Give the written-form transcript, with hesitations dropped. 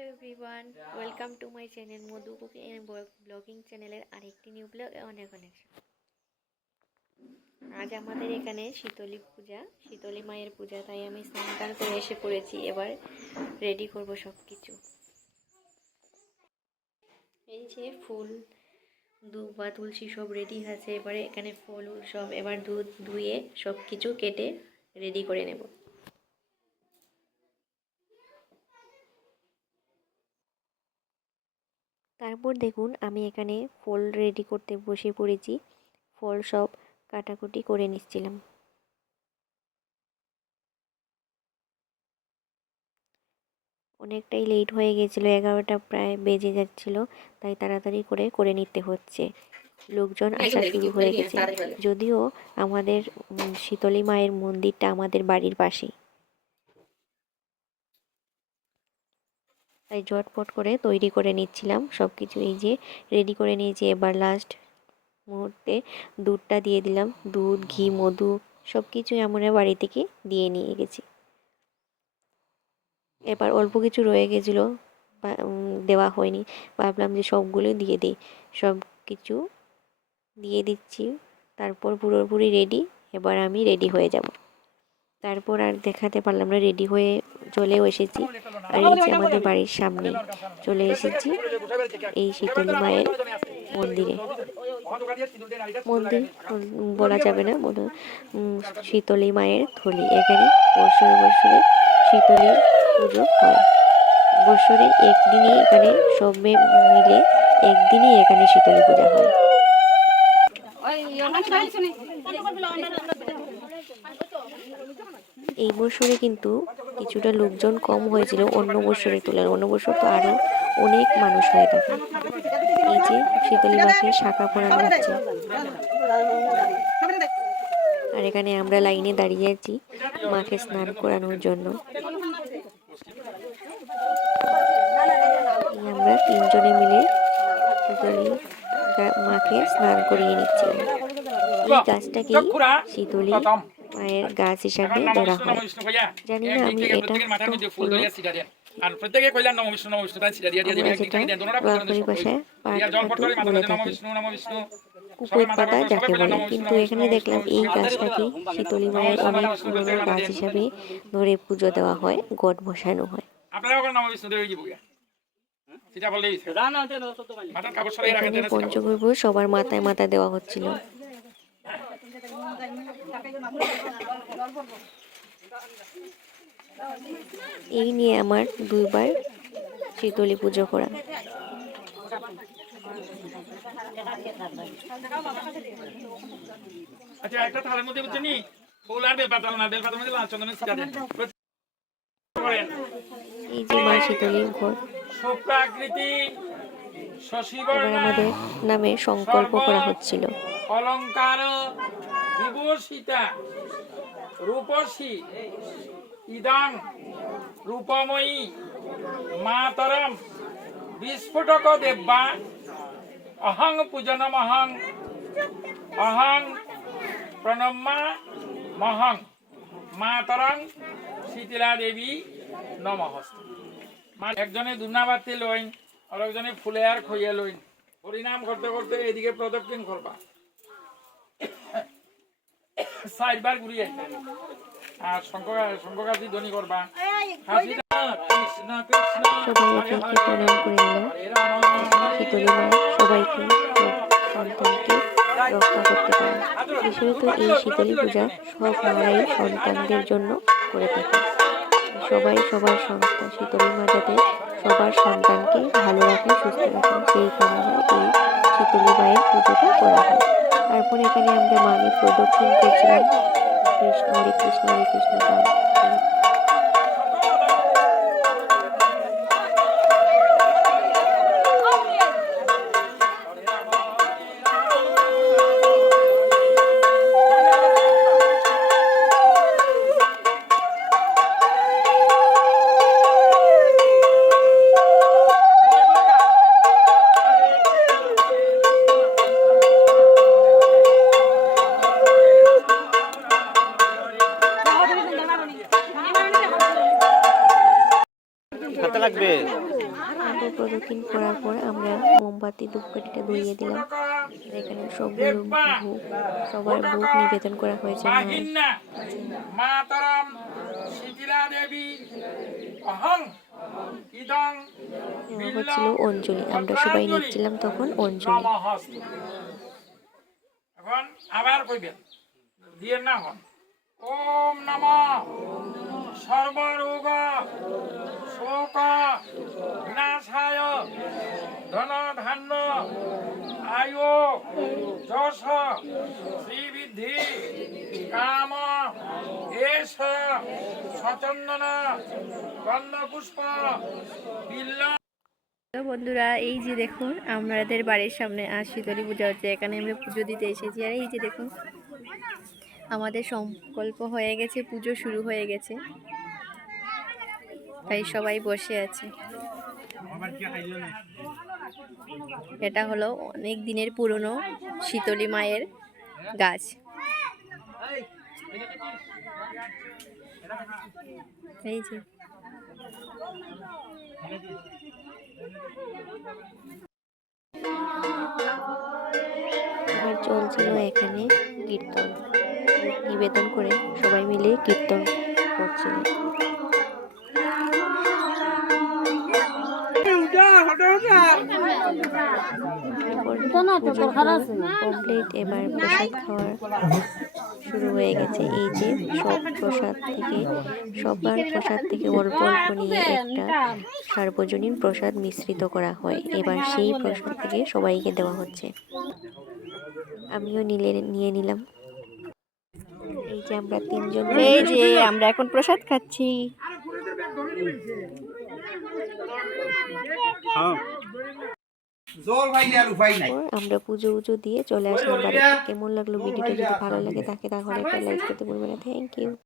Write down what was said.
Hello everyone, welcome to my channel Madhu cooking and blogging চ্যানেলের আরেকটি new blog অনেক অনেক আজ আমাদের এখানে শীতলী মায়ের পূজা, তাই আমি স্নান টান করে এসে পড়েছি। এবার রেডি করব সব কিছু। এই যে ফুল দুবা তুলসী সব রেডি আছে। এবারে এখানে ফল সব এবার দুধ ধুয়ে সব কিছু কেটে রেডি করে নেব। তারপর দেখুন আমি এখানে ফল রেডি করতে বসে পড়েছি। ফল সব কাটাকুটি করে নিচ্ছিলাম। অনেকটাই লেট হয়ে গেছিলো, 11টা প্রায় বেজে যাচ্ছিল, তাই তাড়াতাড়ি করে নিতে হচ্ছে। লোকজন আসা শুরু হয়ে গেছে। যদিও আমাদের শীতলী মায়ের মন্দিরটা আমাদের বাড়ির পাশেই, তাই ঝটপট করে তৈরি করে নিচ্ছিলাম সব কিছু। এই যে রেডি করে নিয়েছি। এবার লাস্ট মুহূর্তে দুধটা দিয়ে দিলাম। দুধ, ঘি, মধু সব কিছু আমরা বাড়ি থেকে দিয়ে নিয়ে গেছি। এবার অল্প কিছু রয়ে গেছিলো, দেওয়া হয়নি, ভাবলাম যে সবগুলো দিয়ে দিই। সব কিছু দিয়ে দিচ্ছি। তারপর পুরোপুরি রেডি। এবার আমি রেডি হয়ে যাব। তারপর আর দেখাতে পারলাম না, রেডি হয়ে চলেও এসেছি। আর এই যে আমাদের বাড়ির সামনে চলে এসেছি এই শীতলী মায়ের মন্দিরে। মন্দির বলা যাবে না, শীতলী মায়ের থলি। এখানে বৎসরে বৎসরে শীতলী পুজো হয়। বছরে একদিনই এখানে সব মিলে একদিনই এখানে শীতলী পূজা হয়। এই বছরে কিন্তু কিছুটা লোকজন কম হয়েছিল অন্য বছরের তুলনায়। অন্য বছর তো আরো অনেক মানুষ হয়ে থাকে। এই যে শীতলী মাকে শাখা পরানো হচ্ছে। আর এখানে আমরা লাইনে দাঁড়িয়ে আছি মাকে স্নান করানোর জন্য। আমরা তিনজনে মিলে শীতলী মাকে স্নান করিয়ে নিচ্ছিলাম। এই গাছটাকেই শীতলী মায়ের গাছ হিসাবে ধরা হয়। জানি না আমি এটা ভাষায় বলে থাকি কুকুর পাতা যাকে বলে, কিন্তু এখানে দেখলাম এই গাছটাকেই শীতলী মায়ের অনেক পুরনো গাছ হিসাবে ধরে পুজো দেওয়া হয়, গট বসানো হয়। এখানে পঞ্চগর্ভ সবার মাথায় মাথায় দেওয়া হচ্ছিল। এই নিয়ে আমার 2বার শীতলী পুজো করা। এই যে মা শীতলীর ঘর। এবার আমাদের নামে সংকল্প করা হচ্ছিল। অলঙ্কার বিভূষিতা রূপসী ইদং রূপময়ী মাতরম বিস্ফোটক দেব্যা অহং পূজনমহং অহং প্রণম্যা মহং মাতরং শীতলা দেবী নমস্তে। একজনে দুর্নাবাতি লইন, আর একজনে ফুলে আর খইয়া লইন। হরিনাম করতে করতে এদিকে প্রদক্ষিণ করবা, 4বার ঘুরিয়ে আর শঙ্করাদি ধ্বনি করবা। সবাই একে প্রণাম করে নিল। শীতলী মা সবাইকে সন্তানকে রক্ষা করতে পারে। বিশেষত এই শীতলী পূজা সব মারাই সন্তানদের জন্য করে থাকে। সবাই সবার সন্তান, শীতলী মা যাতে সবার সন্তানকে ভালো রাখে, সুস্থ রাখে, সেই কারণে এই শীতলী মায়ের পুজোটা করা হয়। তারপর এখানে আমরা মাকে প্রদক্ষিণ করছিলাম। কৃষ্ণ হরে কৃষ্ণ হরে কৃষ্ণ। লাগবে পুরো প্রদক্ষিণ করার পর আমরা মোমবাতি ধূপকাঠিটা ধরিয়ে দিলাম। আর এখানে সবগুলো ভোগ, সবার ভোগ নিবেদন করা হয়েছে মায়ের। বাহিন্না মাতরম শিথিলা দেবী অহং ইদং নেওয়া হচ্ছিল অঞ্জলি, আমরা সবাই নিচ্ছিলাম তখন অঞ্জলি। নমঃস্তু। এখন আবার কইবেন দিয়ে না হন ওম নমঃ সর্বরোগ শোক বিনাশায় ধন ধান্য আয়ু যশ শ্রীবৃদ্ধি কাম এষ সচন্দন গন্ধপুষ্প বিল্ল। তো বন্ধুরা, এই যে দেখুন আমাদের বাড়ির সামনে আজ শীতলী পূজা হচ্ছে, এখানে আমরা পুজো দিতে এসেছি। আর এই যে দেখুন আমাদের সংকল্প হয়ে গেছে, পুজো শুরু হয়ে গেছে, তাই সবাই বসে আছে। এটা হলো অনেক দিনের পুরনো শীতলী মায়ের গাছ। এই যে আর চলছিল এখানে কীর্তন, নিবেদন করে সবাই মিলে কীর্তন করছিল। কমপ্লিট, এবার প্রসাদ খাওয়া শুরু হয়ে গেছে। এই যে সবার প্রসাদ থেকে অল্প অল্প নিয়ে একটা সার্বজনীন প্রসাদ মিশ্রিত করা হয়। এবার সেই প্রসাদ থেকে সবাইকে দেওয়া হচ্ছে, আমিও নিয়ে নিলাম। এই যে আমরা তিনজন, এই যে আমরা এখন প্রসাদ খাচ্ছি। আমরা পুজো দিয়ে চলে আসলাম বাড়িতে। কেমন লাগলো ভিডিওটা? যদি ভালো লাগে থাকে তাহলে একটা লাইক করতে ভুলবেন না। Thank you.